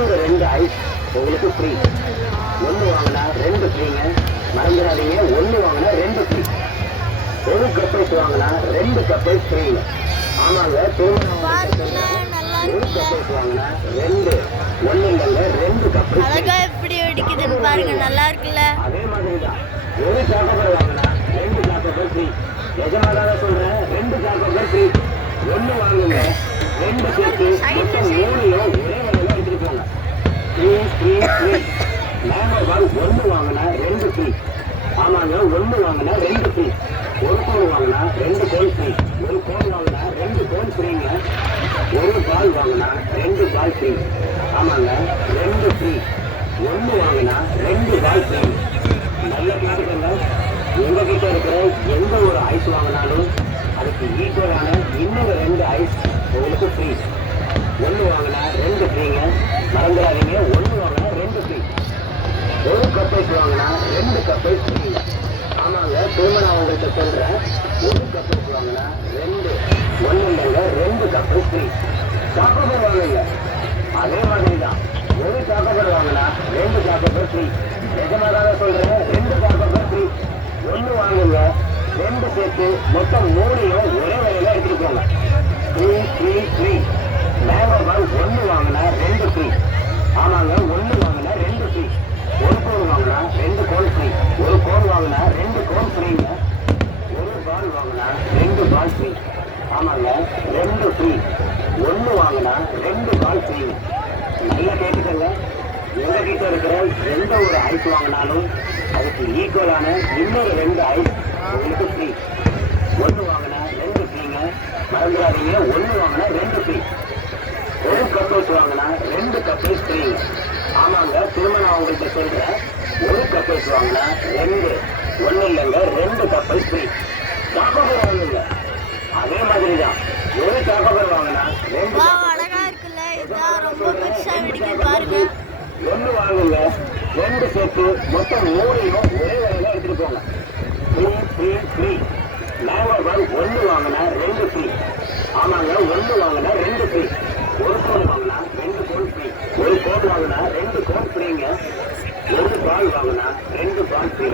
இன்னொரு 2 ஐஸ் உங்களுக்கு ஃப்ரீ. 1 வாங்கினா 2 ஃப்ரீங்க. மறந்துடாதீங்க, 1 வாங்கினா 2 ஃப்ரீ. ஒரு கப் ஐஸ் வாங்கினா 2 கப் ஐஸ் ஃப்ரீங்க. ஆமாங்க, ஒரு கப் ஐஸ் வாங்கினா 2 1 இல்லைங்க 2 கப் ஐஸ். அழகா எப்படி வெடிக்குதுன்னு பாருங்க, நல்லா இருக்குல்ல. அதே மாதிரி தான் ஒரு சாக்கோபார் வாங்கினா 2 சாக்கோபார் ஃப்ரீ. நிஜமாதான சொல்றேன், 2 சாக்கோபார் ஃப்ரீ. 1 வாங்குங்க, 2 சேர்த்து மொத்தம் 3யும் ஒரே விலையில எடுத்துட்டு போங்க. ஃப்ரீ. மேங்கோ பால் 1 வாங்கினா 2 ஃப்ரீ. ஆமாங்க, 1 வாங்கினா 2 ஃப்ரீ. ஒரு கோன் வாங்கினா 2 கோன் ஃப்ரீ. ஒரு கோன் வாங்கினா 2 கோன் ஃப்ரீங்க. ஒரு பால் வாங்கினா 2 பால் ஃப்ரீ. ஆமாங்க, 2 ஃப்ரீ. 1 வாங்கினா 2 பால் ஃப்ரீ. நல்ல கேட்டுக்கங்க, உங்ககிட்ட இருக்கிற எந்த ஒரு ஐஸ் வாங்கினாலும் அதுக்கு ஈக்குவலான இன்னொரு 2 ஐஸ் உங்களுக்கு ஃப்ரீ. 1 வாங்கினா 2 ஃப்ரீங்க. மறந்துடாதீங்க, 1 வாங்கினா 2 ஃப்ரீ. ஒரு கப் ஐஸ் வாங்கினா 2 கப் ஐஸ் ஃப்ரீ. ஆமாங்க, திரும்ப நான் உங்கள்கிட்ட சொல்றேன், ஒரு கப் ஐஸ் வாங்கினா 2 1 இல்லைங்க 2 கப் ஐஸ் ஃப்ரீ. சாக்கோபார் வாங்குங்க, அதே மாதிரி தான் ஒரு சாக்கோபார் வாங்கினா 2 சாக்கோபார் ஃப்ரீ. நிஜமாதான சொல்றேன், 2 சாக்கோபார் ஃப்ரீ. 1 வாங்குங்க, 2 சேர்த்து மொத்தம் 3யும் ஒரே விலையில எடுத்துட்டு போங்க. ஃப்ரீ. மேங்கோ பால் 1 வாங்கினா 2 ஃப்ரீ. ஆமாங்க, 1 வாங்கினா 2 ஃப்ரீ. ஒரு கோன் வாங்கினா 2 கோன் ஃப்ரீ. ஒரு கோன் வாங்கினா 2 கோன் ஃப்ரீங்க. ஒரு பால் வாங்கினா 2 பால் ஃப்ரீ. ஆமாங்க, 2 ஃப்ரீ. 1 வாங்கினா 2 பால் ஃப்ரீங்க. நல்லா கேட்டுக்கங்க, உங்ககிட்ட இருக்கிற எந்த ஒரு ஐஸ் வாங்கினாலும் அதுக்கு ஈக்குவலான இன்னொரு 2 ஐஸ் உங்களுக்கு ஃப்ரீ. 1 வாங்கினா 2 ஃப்ரீங்க. மறந்துடாதீங்க, 1 வாங்கினா 2 ஃப்ரீ. ஒரு கப் ஐஸ் வாங்கினா 2 கப் ஐஸ் ஃப்ரீங்க. ஆமாங்க, திரும்ப நான் உங்கள்கிட்ட சொல்றேன், ஒரு கப் ஐஸ் வாங்கினா 2 1 இல்லைங்க 2 கப் ஐஸ் ஃப்ரீ. சாக்கோபார் வாங்குங்க, அதே மாதிரி தான் ஒரு சாக்கோபார் வாங்கினா 2 அழகா இருக்குல்ல, இதுதான் ரொம்ப பெருசா வெடிக்குது பாருங்க. 1 வாங்குங்க, 2 சேர்த்து மொத்தம் 3யும் ஒரே விலையில எடுத்துட்டு போங்க. ஃப்ரீ. மேங்கோ பால் 1 வாங்கினா 2 ஃப்ரீ. ஆமாங்க, 1 வாங்கினா 2 ஃப்ரீ. ஒரு கோன் வாங்கினா 2 கோன் ஃப்ரீ. ஒரு கோன் வாங்கினா 2 கோன் ஃப்ரீங்க. ஒரு பால் வாங்கினா 2 பால் ஃப்ரீ.